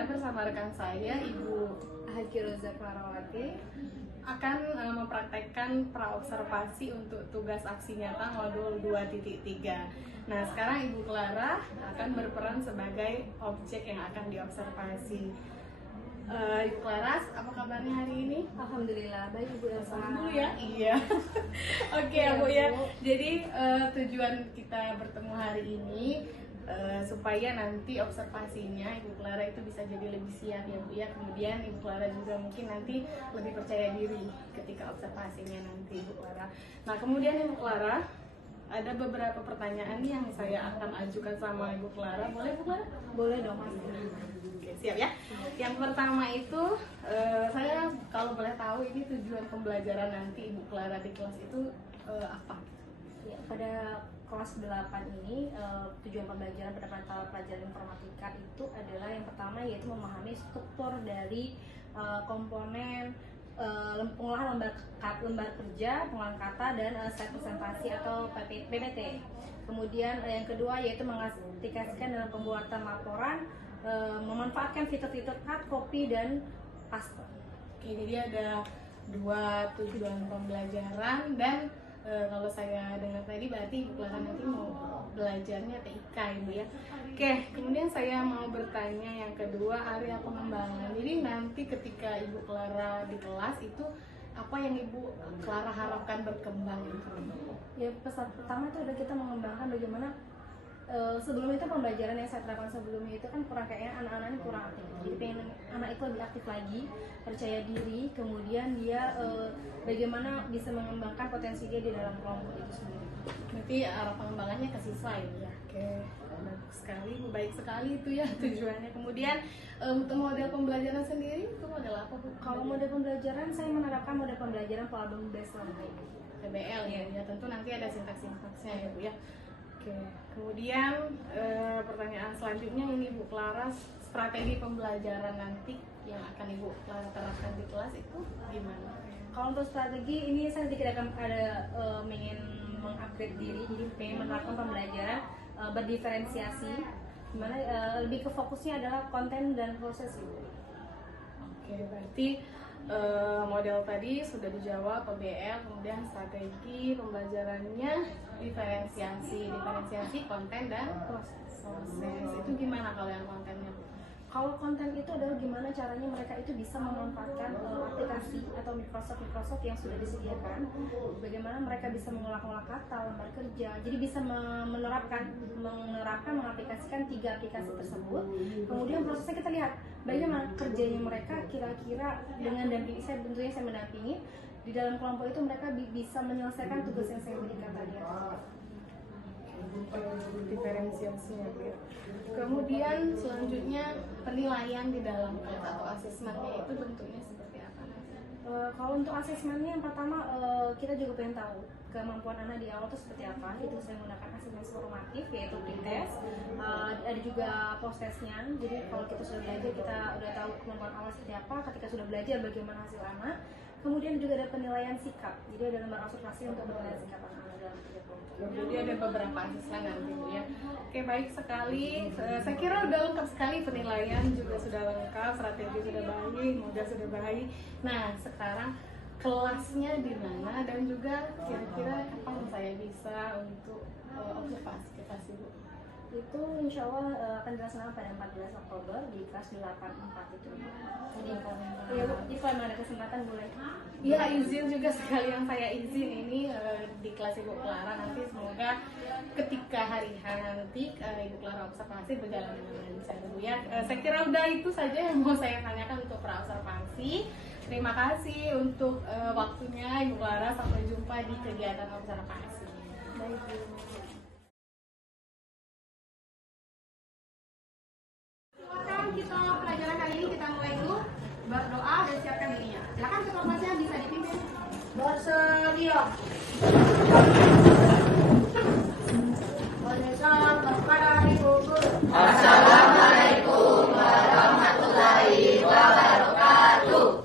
saya bersama rekan saya Ibu Hajiroza Klarawati akan mempraktekkan praobservasi untuk tugas aksi nyata modul 2.3. Nah, sekarang Ibu Clara akan berperan sebagai objek yang akan diobservasi. Ibu Clara, apa kabarnya hari ini? Alhamdulillah, baik Ibu Elsa. Dulu ya? Iya. Oke ya Bu ya. Jadi tujuan kita bertemu hari ini supaya nanti observasinya Ibu Clara itu bisa jadi lebih siap ya Bu ya. Kemudian Ibu Clara juga mungkin nanti lebih percaya diri ketika observasinya nanti Ibu Clara. Nah kemudian Ibu Clara, ada beberapa pertanyaan yang saya akan ajukan sama Ibu Clara. Boleh Bu Clara? Boleh dong Mas. Oke, siap ya. Yang pertama itu saya kalau boleh tahu ini tujuan pembelajaran nanti Ibu Clara di kelas itu apa? Ya, pada kelas 8 ini tujuan pembelajaran pada mata pelajaran informatika itu adalah yang pertama yaitu memahami struktur dari komponen pengolahan lembar kerja, pengolahan kata dan slide presentasi atau PPT. Kemudian yang kedua yaitu mengaplikasikan dalam pembuatan laporan, memanfaatkan fitur-fitur cut, copy dan paste. Oke, jadi ada dua tujuan pembelajaran dan kalau saya dengar tadi berarti Ibu Clara nanti mau belajarnya TIK Ibu ya. Oke, kemudian saya mau bertanya yang kedua, area pengembangan. Jadi nanti ketika Ibu Clara di kelas itu apa yang Ibu Clara harapkan berkembang itu? Ya, pesan pertama itu udah kita mengembangkan bagaimana sebelum itu pembelajaran yang saya terapkan sebelumnya itu kan kurang kayaknya anak-anak ini kurang aktif. Jadi pengen anak itu lebih aktif lagi, percaya diri, kemudian dia bagaimana bisa mengembangkan potensi dia di dalam kelompok itu sendiri. Nanti arah pengembangannya ke siswa ya. Oke, bagus sekali, baik sekali itu ya tujuannya. Kemudian untuk model pembelajaran sendiri itu model apa Bu? Kalau model pembelajaran saya menerapkan model pembelajaran problem based learning. PBL ya, tentu nanti ada sintaks-sintaksnya ya Bu ya. Oke, kemudian pertanyaan selanjutnya ini Bu Clara, strategi pembelajaran nanti yang akan Ibu Clara terapkan di kelas itu gimana? Kalau untuk strategi ini saya tidak akan ada ingin mengupgrade diri, jadi pengen menerapkan pembelajaran berdiferensiasi, dimana lebih ke fokusnya adalah konten dan proses itu. Oke, berarti model tadi sudah dijawab PBL, kemudian strategi pembelajarannya diferensiasi konten dan proses. Itu gimana kalau yang kontennya Bu? Kalau konten itu adalah gimana caranya mereka itu bisa memanfaatkan aplikasi atau Microsoft yang sudah disediakan, bagaimana mereka bisa mengolah kata, lembar kerja, jadi bisa menerapkan mengaplikasikan 3 aplikasi tersebut. Kemudian prosesnya kita lihat bagaimana kerjanya mereka kira-kira dengan dampingi saya, tentunya saya mendampingi di dalam kelompok itu mereka bisa menyelesaikan tugas yang saya berikan tadi. Diferensiasinya ya. Kemudian selanjutnya penilaian di dalam kelas atau asesmennya itu bentuknya seperti apa? Kalau untuk asesmennya yang pertama kita juga pengen tahu kemampuan anak di awal itu seperti apa. Itu saya menggunakan asesmen formatif yaitu pretest, ada juga post testnya. Jadi kalau kita sudah belajar kita udah tahu kemampuan awal seperti apa. Ketika sudah belajar bagaimana hasil anak. Kemudian juga ada penilaian sikap. Jadi ada lembar observasi untuk penilaian sikap anak dalam kerja kelompok. Jadi ada beberapa asesmen nanti ya. Oke, baik sekali. Saya kira udah lengkap sekali, penilaian juga sudah lengkap, strategi sudah baik, modal sudah baik. Nah, sekarang kelasnya di mana dan juga kira-kira kapan saya bisa untuk observasi ke kelas Bu? Itu insya Allah akan dilaksanakan pada 14 Oktober di kelas 84 itu. Jadi ya Bu, jika ada kesempatan boleh. Iya, izin juga sekalian saya izin ini di kelas Ibu Clara nanti semoga ketika hari nanti Ibu Clara observasi berjalan dengan lancar Bu ya. Saya kira udah itu saja yang mau saya tanyakan untuk praobservasi. Terima kasih untuk waktunya Ibu Clara, sampai jumpa di kegiatan observasi. Baik Bu. Kita pelajaran kali ini kita mulai dulu berdoa dan siapkan dirinya. Silakan ketua kelasnya bisa dipimpin. Bersedia. Assalamualaikum warahmatullahi wabarakatuh.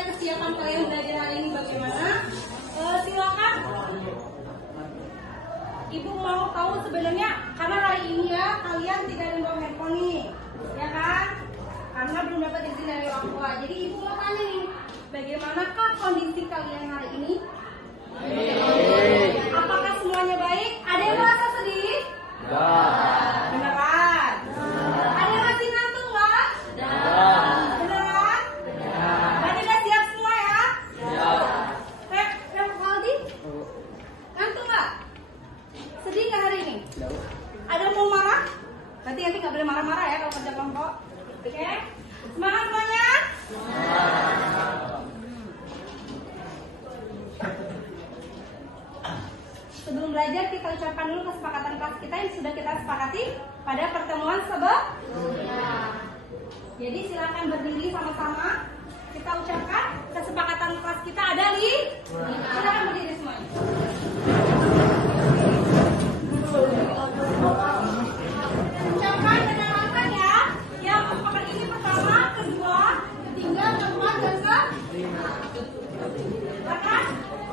melihat kesiapan kalian belajar hari ini bagaimana, silakan. Ibu mau tahu sebenarnya karena hari ini ya kalian tidak ada bawa handphone nih, ya kan? Karena belum dapat izin dari orang tua. Jadi ibu mau tanya nih, bagaimanakah kondisi kalian hari ini? Apakah semuanya baik? Ada yang merasa sedih? Beneran? Ada yang masih ngantuk nggak? Beneran? Berarti udah siap semua ya? Yang Aldi? Ngantuk nggak? Sedih nggak hari ini? Ada yang mau marah? Berarti nanti nggak boleh marah-marah ya kalau kerja kelompok. Oke? Semangat semuanya? Sebelum belajar kita ucapkan dulu kesepakatan kelas kita yang sudah kita sepakati pada pertemuan sebelumnya. Jadi silakan berdiri sama-sama. Kita ucapkan kesepakatan kelas kita ada di. Silakan berdiri semuanya. Ucapkan dengan lantang ya. Yang kesepakatan ini pertama, kedua, ketiga, keempat, dan kelima. Silakan.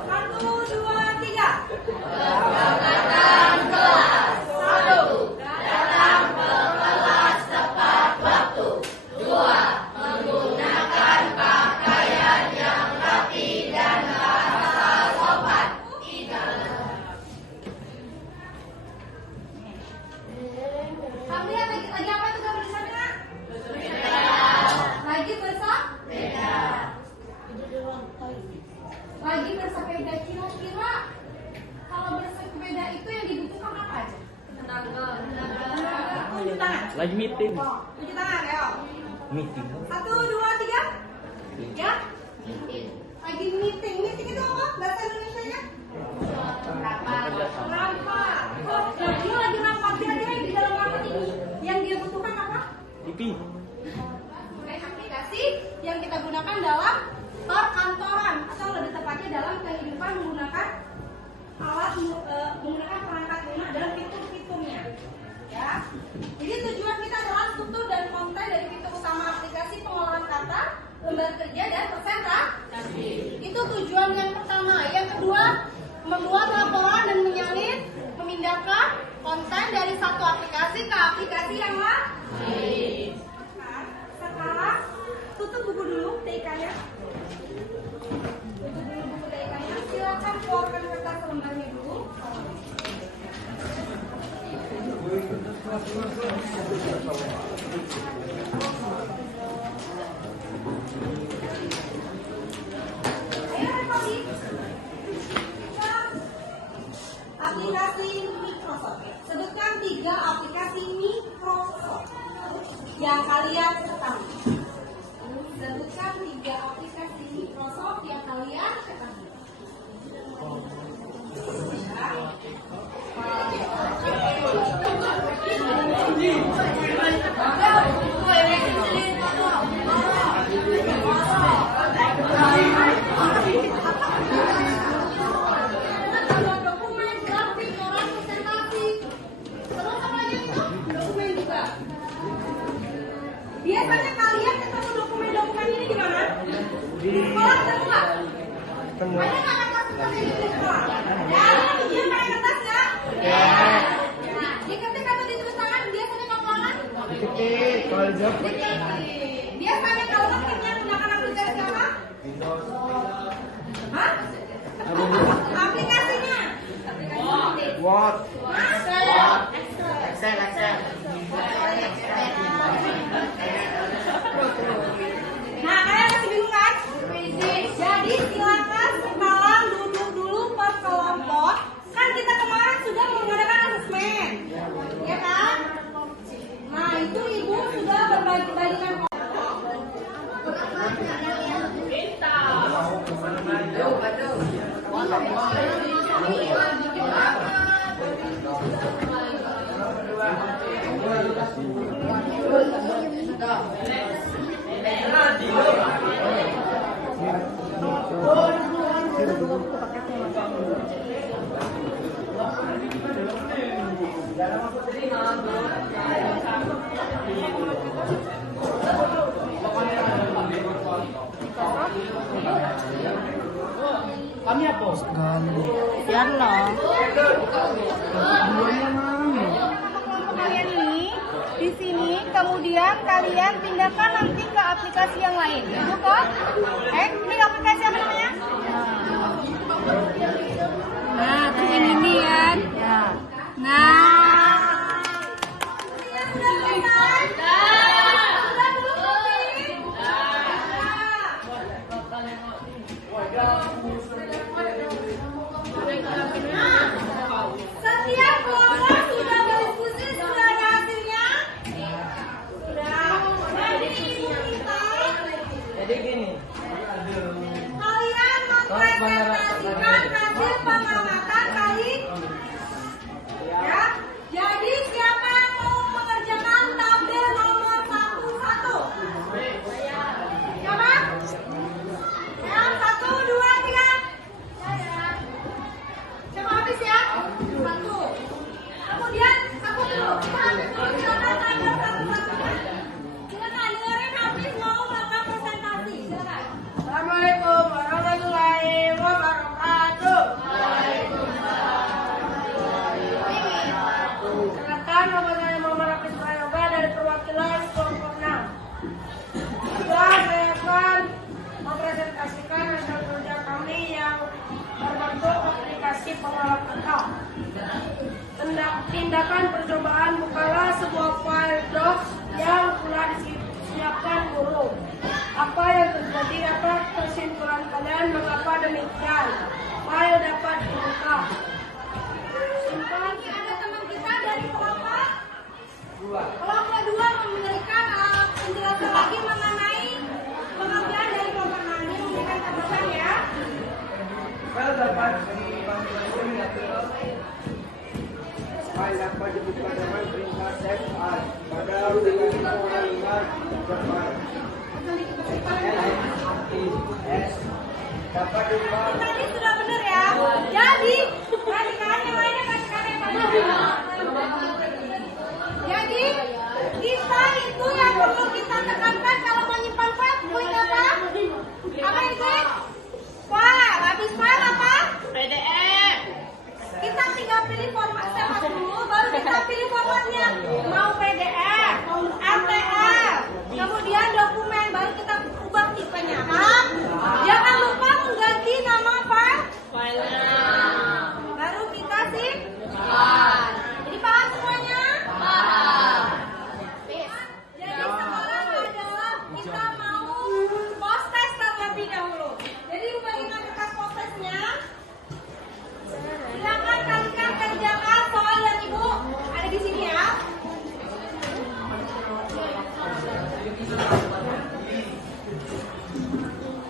1, 2, 3. Kesepakatan kelas. 1. Datang ke kelas tepat waktu. 2. Menggunakan pakaian yang rapi dan bahasa sopan. 3. Kamu lihat lagi apa tuh kamu di sana? Lagi bersepeda. Lagi bersepeda, kira-kira kalau bersepeda itu yang dibutuhkan apa aja? Tenaga. Tunjuk tangan. Lagi meeting. Tunjuk tangan ya. Meeting. 1, 2, 3. Ya. Lagi meeting. Meeting itu apa? Bahasa Indonesianya? Rapat. Oh, nah dia lagi rapat. Kira-kira di dalam rapat ini yang dia butuhkan apa? TV. Aplikasi yang kita gunakan dalam perkantoran atau lebih tepatnya dalam kehidupan menggunakan alat menggunakan perangkat lunak dalam fitur-fiturnya. Ya. Jadi tujuan kita adalah struktur dan konten dari fitur utama aplikasi pengolahan kata, lembar kerja dan presentasi. Itu tujuan yang pertama. Yang kedua, membuat laporan dan menyalin, memindahkan konten dari satu aplikasi ke aplikasi yang lain. Sekarang tutup buku dulu TK-nya. Tutup dulu buku TK-nya. Silakan keluarkan kertas lembarnya dulu. Ayo Revali. Aplikasi Microsoft. Sebutkan 3 aplikasi Microsoft yang kalian ketahui. Sebutkan 3 aplikasi Microsoft yang kalian ketahui. Dokumen, grafik, orang presentasi. Terus apa lagi itu? Dokumen juga. Biasanya kalian ketemu dokumen-dokumen ini di mana? Di sekolah ketemu nggak? Ada nggak kertas seperti ini di sekolah? Ya, dia pakai kertas nggak? Ya. Nah, diketik atau ditulis tangan biasanya kapan? Diketik, kalau jawab. Biasanya kalau ngetiknya menggunakan aplikasi apa? Hah? Aplikasinya? Word. Excel. Nah, kalian masih bingung kan? Jadi silakan sekarang duduk dulu per kelompok. Kan kita kemarin sudah mengadakan asesmen, ya kan? Nah, itu ibu sudah berbagi-bagikan Kami apa? Yan loh. Duanya mami. Kalian ini di sini, kemudian kalian pindahkan nanti ke aplikasi yang lain. Itu kok? Ini aplikasi apa namanya? Nah, tuh ini kan. Nah. Setiap kelompok sudah berdiskusi, sudah ada hasilnya? Sudah. Jadi kita Jadi gini. kalian mempresentasikan hasil pengamatan kali. Ya. Jadi siapa yang mau mengerjakan tabel nomor 1? Siapa? Yang 1, 2, 3. Siapa habis ya? 1. Kemudian aku dulu. Silakan tabel 1. Silakan dengerin habis mau melakukan presentasi. Silakan. Assalamualaikum warahmatullahi wabarakatuh. Silakan nama saya Muhammad Hafiz Prayoga dari perwakilan kelompok 6. Saya akan mempresentasikan hasil kerja kami yang berbentuk aplikasi pengolah kata. Tindakan percobaan bukalah sebuah file docs yang telah disiapkan guru. Apa yang terjadi, apa kesimpulan kalian, mengapa demikian? File dapat dibuka. Simpan. Ini ada teman kita dari kelompok 2 memberikan penjelasan lagi mengenai pengambilan dari kelompok 6. Ini memberikan catatan ya. File dapat file dapat dibuka dengan perintah save as pada dengan pengulangan file. Dapat dibuka. Tadi sudah benar ya. Jadi, perhatikan yang lainnya perhatikan yang benar. Jadi, kita itu yang perlu kita tekankan kalau menyimpan file, klik apa? Apa yang diklik? File. Habis file apa? PDF. Kita tinggal pilih format save dulu, baru kita pilih formatnya. Mau PDF, mau RTF, kemudian dokumen, baru kita ubah tipenya. Jangan lupa mengganti nama file. Baru kita simpan. Jadi paham semuanya? Jadi sekarang adalah kita mau post test terlebih dahulu. Jadi bagaimana kertas post testnya? Silakan kalian kerjakan soal yang ibu ada di sini ya.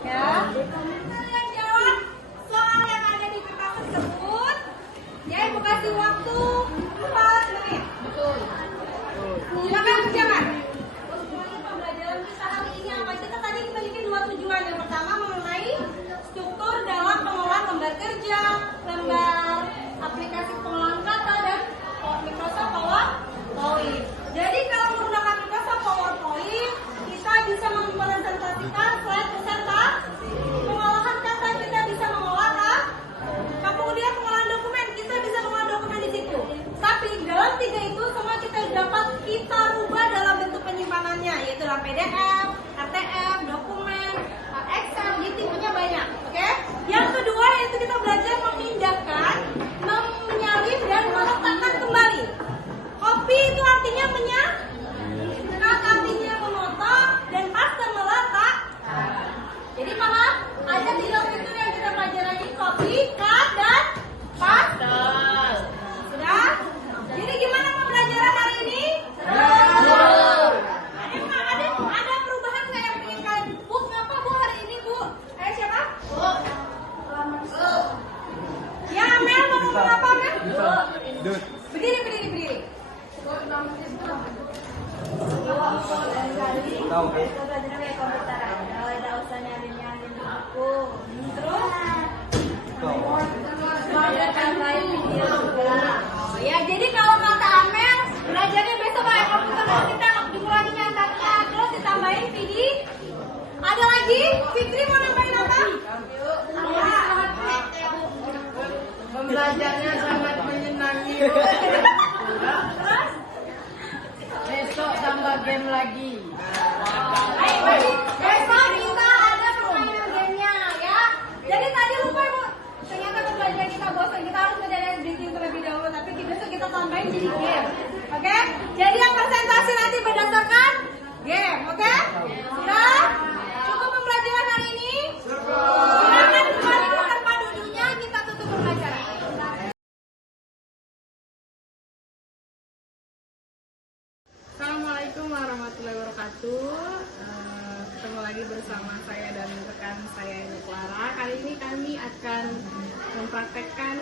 Ya. Kalian jawab soal yang ada di kertas tersebut. Ya, ibu kasih waktu 4 menit. Silakan kerjakan. Pembelajaran kita hari ini apa? Kita tadi memiliki 2 tujuan. Yang pertama mengenai struktur dalam pengolahan lembar kerja, lembar aplikasi pengolahan kata dan Microsoft PowerPoint. Jadi kalau menggunakan Microsoft PowerPoint, kita bisa mempresentasikan slide beserta pengolahan kata, kita bisa mengolah kemudian pengolahan dokumen, kita bisa mengolah dokumen di situ. Tapi dalam 3 itu semua kita dapat kita rubah dalam bentuk penyimpanannya, yaitu dalam PDF, RTF, dokumen, Excel, jadi tipenya banyak. Oke? Yang kedua yaitu kita belajar memindahkan, menyalin dan meletakkan kembali. Copy itu artinya cut artinya memotong, dan paste meletak. Jadi paham? Ada 3 fitur yang kita pelajari, copy, cut, dan paste. Sudah? Jadi gimana pembelajaran hari ini? Ada perubahan nggak yang ingin kalian? Bu, ngapa Bu hari ini Bu? Siapa? Ya Amel mau ngomong apa Amel? Berdiri. Tahu kan? Ya, jadi kalau kata Amel, belajarnya besok pakai komputer, kita dikurangi angkanya, terus ditambahin video. Ada lagi? Fikri mau nambahin apa? belajarnya sangat menyenangi. Besok tambah game lagi. Besok kita ada permainan gamenya ya. Jadi tadi lupa Bu, ternyata pembelajaran kita bosan, kita harus ngejalanin briefing terlebih dahulu, tapi besok kita tambahin jadi game. Oke? Jadi yang presentasi nanti berdasarkan game, oke? Sudah? Cukup pembelajaran hari ini? Silakan kembali ke tempat duduknya, kita tutup pembelajaran. Assalamualaikum warahmatullahi wabarakatuh. Ketemu lagi bersama saya dan rekan saya Ibu Clara. Kali ini kami akan mempraktekkan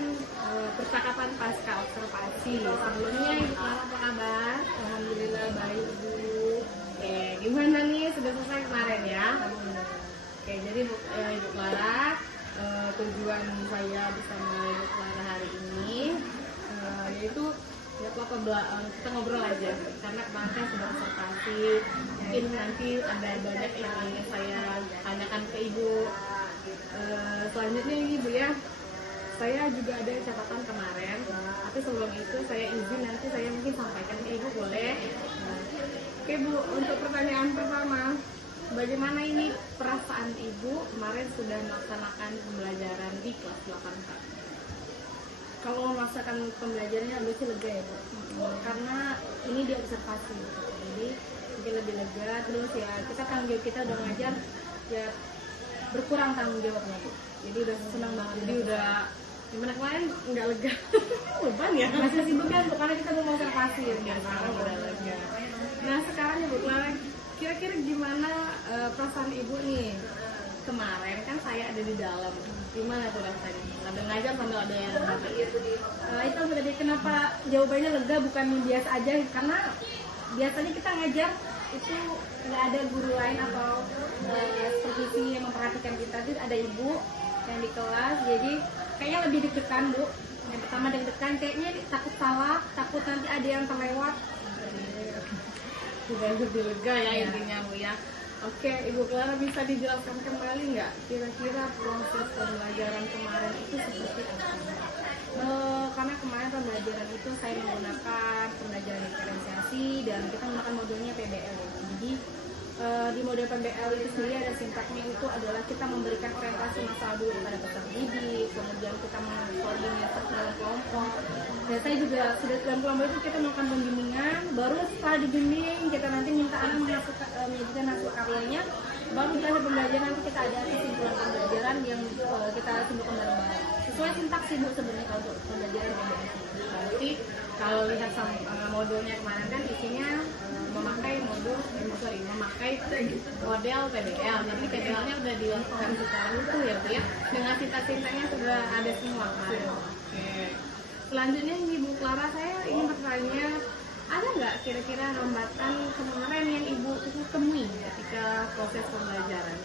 percakapan pasca observasi. Sebelumnya Ibu Clara apa kabar? Alhamdulillah baik Bu. Oke, gimana nih? Sudah selesai kemarin ya? Oke, jadi Ibu Clara, tujuan saya bersama Ibu Clara hari ini yaitu ya kita ngobrol aja karena kemarin kan sudah observasi, mungkin nanti ada banyak yang ingin saya tanyakan ke Ibu. Selanjutnya ini Bu ya, saya juga ada catatan kemarin, tapi sebelum itu saya izin nanti saya mungkin sampaikan ke Ibu, boleh? Oke Bu, untuk pertanyaan pertama, bagaimana ini perasaan Ibu kemarin sudah melaksanakan pembelajaran di kelas 8K? Kalau merasakan pembelajarannya lebih lega ya Bu, karena ini dia observasi, jadi mungkin lebih lega. Terus ya kita tanggung jawab, kita udah ngajar ya berkurang tanggung jawabnya Bu, jadi udah senang banget. Jadi udah gimana, kemarin nggak lega beban ya, masih sibuk kan Bu, karena kita belum observasi ya, sekarang udah lega. Nah sekarang ya Bu Clara, kira-kira gimana perasaan Ibu nih? Kemarin kan saya ada di dalam, gimana tuh rasanya? Sambil ngajar sambil ada yang itu tadi kenapa jawabannya lega bukan biasa aja, karena biasanya kita ngajar itu nggak ada guru lain atau supervisi yang memperhatikan kita, jadi ada ibu yang di kelas, jadi kayaknya lebih deg-degan Bu. Yang pertama deg-degan, kayaknya takut salah, takut nanti ada yang terlewat. Sudah lebih lega ya intinya Bu ya. Oke, Ibu Clara bisa dijelaskan kembali nggak kira-kira proses pembelajaran kemarin itu seperti apa? Karena kemarin pembelajaran itu saya menggunakan pembelajaran diferensiasi dan kita menggunakan modulnya PBL ya. Jadi di model PBL itu sendiri ada sintaknya, itu adalah kita memberikan orientasi masalah dulu kepada peserta didik, kemudian kita mengkoordinasi dalam kelompok. Dan saya juga sudah dalam kelompok itu kita melakukan pembimbingan, baru setelah dibimbing kita nanti minta anak menyajikan hasil karyanya, baru di akhir pembelajaran nanti kita ada kesimpulan pembelajaran yang kita simpulkan bareng-bareng. Sesuai sintaks ibu sebenarnya kalau untuk pembelajaran PBL. Berarti kalau lihat modulnya kemarin kan isinya memakai model PBL, jadi PBL-nya udah dilakukan secara utuh ya Bu ya, dengan sintak-sintaknya sudah ada semua kemarin. Oke. Selanjutnya Ibu Clara, saya ingin bertanya, ada nggak kira-kira hambatan kemarin yang Ibu temui ketika proses pembelajaran?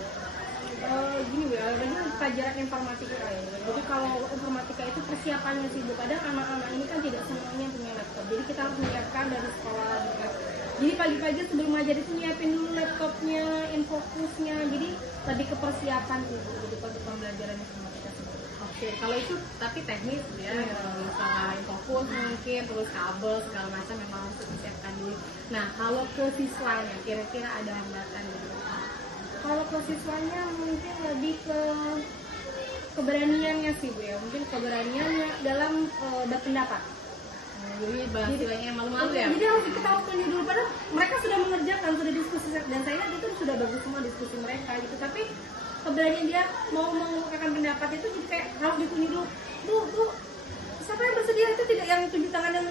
Gini Bu, adanya pelajaran informatika ya. Jadi kalau informatika itu persiapannya sih Bu, kadang anak-anak ini kan tidak semuanya punya laptop, jadi kita harus menyiapkan dari sekolah gitu. Jadi pagi-pagi sebelum ngajar itu nyiapin dulu laptopnya, infokusnya, jadi lebih ke persiapan sih Bu, jadi untuk pembelajaran informatika sendiri. Oke, kalau itu tapi teknis ya, masalah infokus mungkin, terus kabel segala macam memang harus disiapkan dulu. Nah, kalau ke siswanya kira-kira ada hambatan gitu? Kalau ke siswanya mungkin lebih ke keberaniannya sih Bu ya, mungkin keberaniannya dalam berpendapat. Jadi bahasanya malu-malu ya? Jadi harus kita harus tunjuk dulu, padahal mereka sudah mengerjakan, sudah diskusi, dan saya lihat itu sudah bagus semua diskusi mereka gitu, tapi keberanian dia mau mengungkapkan pendapat itu jadi kayak harus ditunjuk dulu. Bu, siapa yang bersedia, itu tidak yang tunjuk tangan yang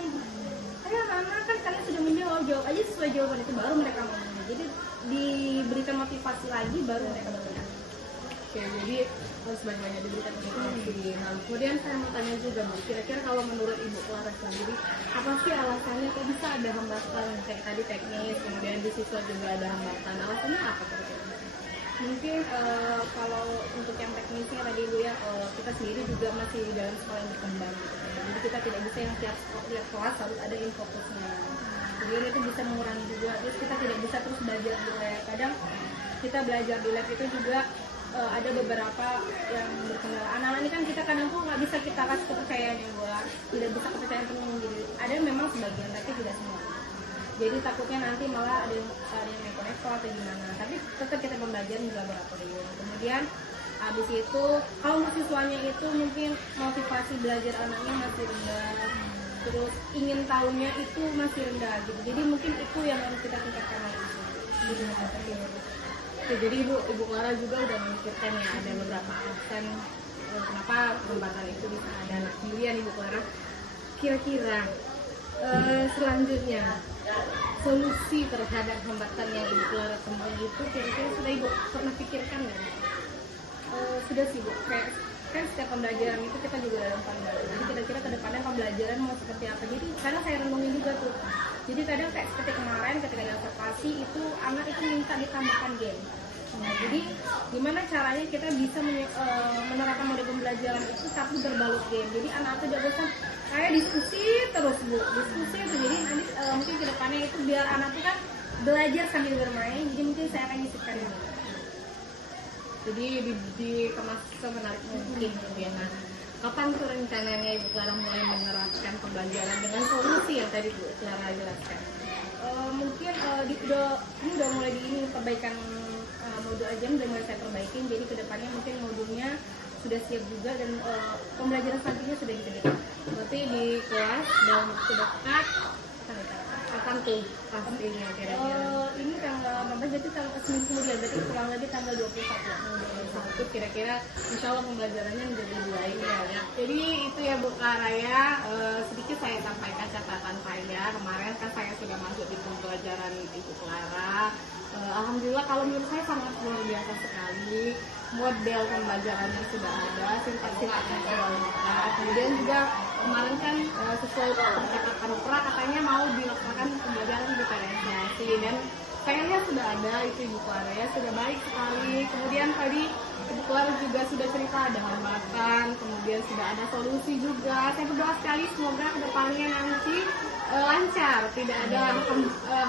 ayo anak-anak kan kalian sudah menjawab, jawab aja sesuai jawaban itu, baru mereka mau menjawab. Jadi diberikan motivasi lagi baru mereka bergerak. Oke, jadi harus banyak-banyak diberikan motivasi. Nah, kemudian saya mau tanya juga Bu, kira-kira kalau menurut Ibu Clara sendiri, apa sih alasannya kok bisa ada hambatan kayak tadi teknis, kemudian di siswa juga ada hambatan? Alasannya apa kira-kira? Mungkin kalau untuk yang teknisnya tadi Bu ya, kita sendiri juga masih dalam sekolah yang berkembang gitu. Jadi kita tidak bisa yang tiap kelas harus ada infokusnya. Kemudian itu bisa mengurangi juga, terus kita tidak bisa terus belajar di lab. Kadang kita belajar di lab itu juga ada beberapa yang berkendala. Anak-anak ini kan kita kadang tuh nggak bisa kita kasih kepercayaan yang buat, tidak bisa kepercayaan penuh. Jadi ada memang sebagian tapi tidak semua. Jadi takutnya nanti malah ada yang neko-neko atau gimana. Tapi tetap kita pembelajaran di laboratorium. Kemudian habis itu kalau siswanya itu mungkin motivasi belajar anaknya masih rendah, terus ingin tahunya itu masih rendah gitu. Jadi mungkin itu yang harus kita tingkatkan lagi. Oke, jadi Ibu Clara juga udah memikirkan ya ada beberapa alasan kenapa hambatan itu bisa ada. Nah, kemudian Ibu Clara kira-kira selanjutnya solusi terhadap hambatan yang Ibu Clara temui itu kira-kira sudah Ibu pernah pikirkan nggak? Sudah sih Bu, kayak kan setiap pembelajaran itu kita juga dalam pandangan. Jadi kira-kira ke depannya pembelajaran mau seperti apa. Jadi karena saya renungin juga tuh. Jadi kadang kayak seperti kemarin ketika di observasi itu anak itu minta ditambahkan game. Nah, jadi gimana caranya kita bisa menerapkan model pembelajaran itu tapi berbalut game. Jadi anak itu tidak bosan kayak diskusi terus Bu, diskusi itu. Jadi nanti mungkin ke depannya itu biar anak itu kan belajar sambil bermain. Jadi mungkin saya akan nyisipkan ini. Jadi dikemas semenarik mungkin gitu ya. Nah, kapan tuh rencananya Ibu Clara mulai menerapkan pembelajaran dengan solusi yang tadi Bu Clara jelaskan? Mungkin ini udah mulai perbaikan modul aja udah mulai saya perbaikin. Jadi kedepannya mungkin modulnya sudah siap juga dan pembelajaran selanjutnya sudah dikerjakan. Berarti di kelas dalam waktu dekat akan tuh pastinya kira-kira. Ini tanggal 14 jadi tanggal seminggu kemudian berarti kurang lebih tanggal 21 kira-kira insya Allah pembelajarannya menjadi lebih baik ya. Jadi itu ya Bu Clara ya, sedikit saya sampaikan catatan saya. Kemarin kan saya sudah masuk di pembelajaran Ibu Clara. Alhamdulillah kalau menurut saya sangat luar biasa sekali. Model pembelajarannya sudah ada, sintaks-sintaksnya sudah lengkap. Kemudian juga kemarin kan sesuai percakapan Pra katanya mau dilaksanakan pembelajaran diferensiasi dan kayaknya sudah ada itu Ibu Clara ya, sudah baik sekali. Kemudian tadi Ibu Clara juga sudah cerita ada hambatan, kemudian sudah ada solusi juga. Saya berdoa sekali semoga kedepannya nanti lancar, tidak ada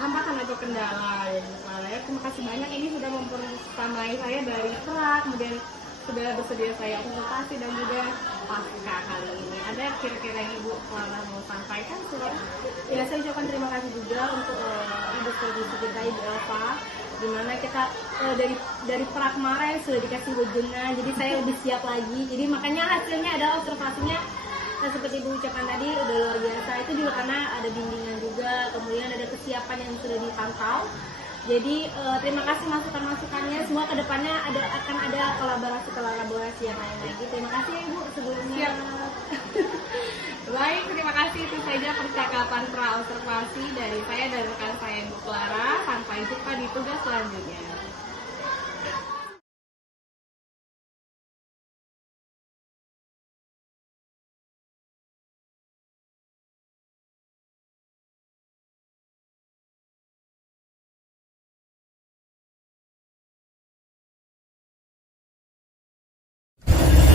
hambatan atau kendala ya Bu Clara ya. Terima kasih banyak ini sudah mempersamai saya dari Pra, kemudian sudah bersedia saya konsultasi dan juga pasca kali ini. Ada kira-kira yang Ibu Clara mau sampaikan? Ya saya ucapkan terima kasih juga untuk Ibu Produksi kita Ibu Elva, dimana kita dari Pra kemarin sudah dikasih wajahnya, jadi saya lebih siap lagi. Jadi makanya hasilnya adalah observasinya seperti Ibu ucapkan tadi udah luar biasa. Itu juga karena ada bimbingan juga, kemudian ada kesiapan yang sudah dipantau. Jadi terima kasih masukan-masukannya. Semua kedepannya akan ada kolaborasi yang lain lagi. Terima kasih ya Ibu sebelumnya. Baik, terima kasih. Itu saja percakapan pra observasi dari saya dan rekan saya Ibu Clara. Sampai jumpa di tugas selanjutnya.